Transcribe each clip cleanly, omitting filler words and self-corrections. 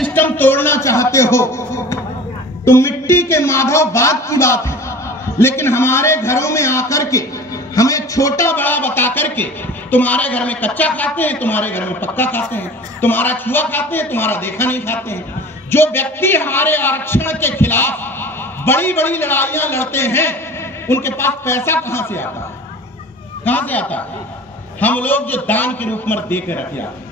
System तोड़ना चाहते हो तो मिट्टी के माधव बात की बात है, लेकिन हमारे घरों में आकर के हमें छोटा बड़ा बता करके तुम्हारे घर में कच्चा खाते हैं, तुम्हारे घर में पक्का खाते हैं, तुम्हारा छुआ खाते हैं, तुम्हारा देखा नहीं खाते हैं। जो व्यक्ति हमारे आरक्षण के खिलाफ बड़ी बड़ी लड़ाइयां लड़ते हैं, उनके पास पैसा कहां से आता है? कहां से आता है? हम लोग जो दान के रूप में दे के रखे आते,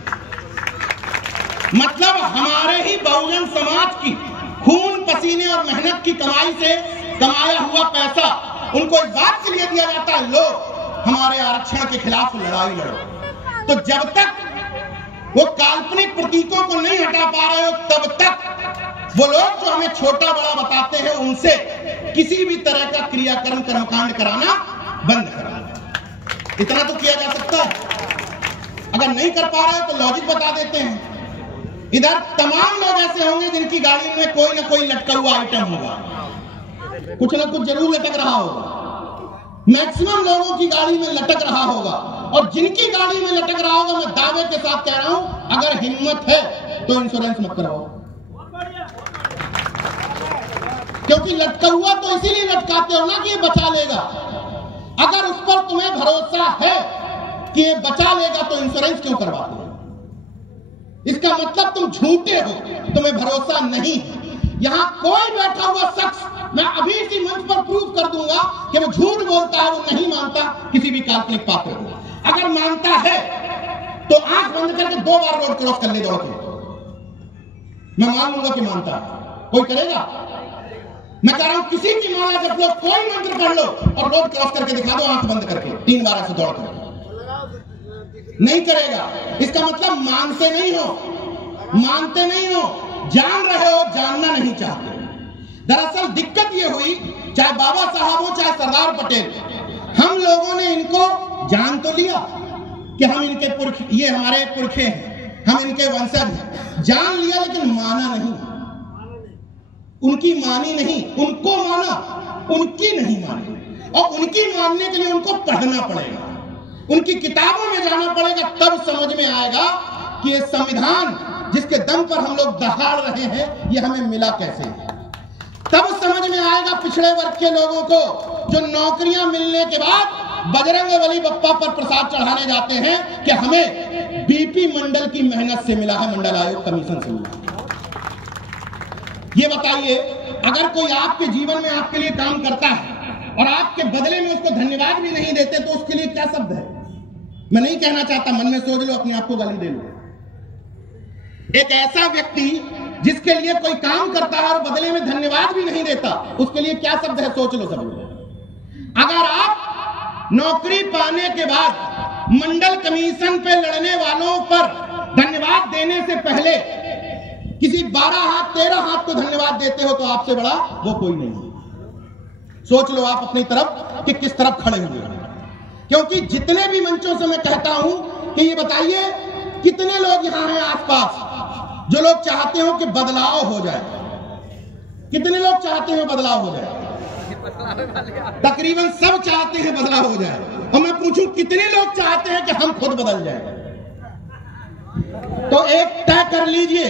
मतलब हमारे ही बहुजन समाज की खून पसीने और मेहनत की कमाई से कमाया हुआ पैसा उनको इस बात के लिए दिया जाता है, लो हमारे आरक्षण के खिलाफ लड़ाई लड़ो। तो जब तक वो काल्पनिक प्रतीकों को नहीं हटा पा रहे हो, तब तक वो लोग जो हमें छोटा बड़ा बताते हैं, उनसे किसी भी तरह का क्रियाकर्म कर्मकांड कराना बंद कराना। इतना तो किया जा सकता है। अगर नहीं कर पा रहे हो तो लॉजिक बता देते हैं। इधर तमाम लोग ऐसे होंगे जिनकी गाड़ी में कोई ना कोई लटका हुआ आइटम होगा, कुछ ना कुछ जरूर लटक रहा होगा। मैक्सिमम लोगों की गाड़ी में लटक रहा होगा, और जिनकी गाड़ी में लटक रहा होगा, मैं दावे के साथ कह रहा हूं, अगर हिम्मत है तो इंश्योरेंस मत कराओ। क्योंकि लटका हुआ तो इसीलिए लटकाते हो ना कि ये बचा लेगा। अगर उस पर तुम्हें भरोसा है कि ये बचा लेगा तो इंश्योरेंस क्यों करवाते हो? इसका मतलब तुम झूठे हो, तुम्हें भरोसा नहीं है। यहां कोई बैठा हुआ शख्स, मैं अभी इसी मंच पर प्रूव कर दूंगा कि वो झूठ बोलता है, वो नहीं मानता किसी भी काल्पनिक पात्र को। अगर मानता है तो आंख बंद करके 2 बार रोड क्रॉस कर ले दौड़ के, मैं मान लूंगा कि मानता है। कोई करेगा? मैं कह रहा हूं किसी की माला जप लो, कोई मंत्र पढ़ लो और रोड क्रॉस करके दिखा दो आंख बंद करके 3 बार ऐसे दौड़ कर। नहीं करेगा। इसका मतलब मानते नहीं हो, मानते नहीं हो, जान रहे हो, जानना नहीं चाहते। दरअसल दिक्कत ये हुई, चाहे बाबा साहब हो चाहे सरदार पटेल, हम लोगों ने इनको जान तो लिया कि हम इनके पुरख, ये हमारे पुरखे हैं, हम इनके वंशज हैं, जान लिया, लेकिन माना नहीं। उनकी मानी नहीं, उनको माना, उनकी नहीं मानी। और उनकी मानने के लिए उनको पढ़ना पड़ेगा, उनकी किताबों में जाना पड़ेगा, तब समझ में आएगा कि ये संविधान जिसके दम पर हम लोग दहाड़ रहे हैं, ये हमें मिला कैसे है। तब समझ में आएगा पिछड़े वर्ग के लोगों को, जो नौकरियां मिलने के बाद बजरंगबली बप्पा पर प्रसाद चढ़ाने जाते हैं कि हमें बीपी मंडल की मेहनत से मिला है, मंडल आयोग कमीशन से मिला। ये बताइए, अगर कोई आपके जीवन में आपके लिए काम करता है और आपके बदले में उसको धन्यवाद भी नहीं देते, तो उसके लिए क्या शब्द है? मैं नहीं कहना चाहता, मन में सोच लो, अपने आप को गाली दे लो। एक ऐसा व्यक्ति जिसके लिए कोई काम करता है और बदले में धन्यवाद भी नहीं देता, उसके लिए क्या शब्द है? सोच लो सब लोग। अगर आप नौकरी पाने के बाद मंडल कमीशन पे लड़ने वालों पर धन्यवाद देने से पहले किसी 12 हाथ 13 हाथ को धन्यवाद देते हो, तो आपसे बड़ा वो कोई नहीं है। सोच लो आप अपनी तरफ कि किस तरफ खड़े हुए हैं। क्योंकि जितने भी मंचों से मैं कहता हूं कि ये बताइए कितने लोग यहां हैं आसपास जो लोग चाहते हो कि बदलाव हो जाए? कितने लोग चाहते हैं बदलाव हो जाए? तकरीबन सब चाहते हैं बदलाव हो जाए। और मैं पूछूं कितने लोग चाहते हैं कि हम खुद बदल जाए? तो एक तय कर लीजिए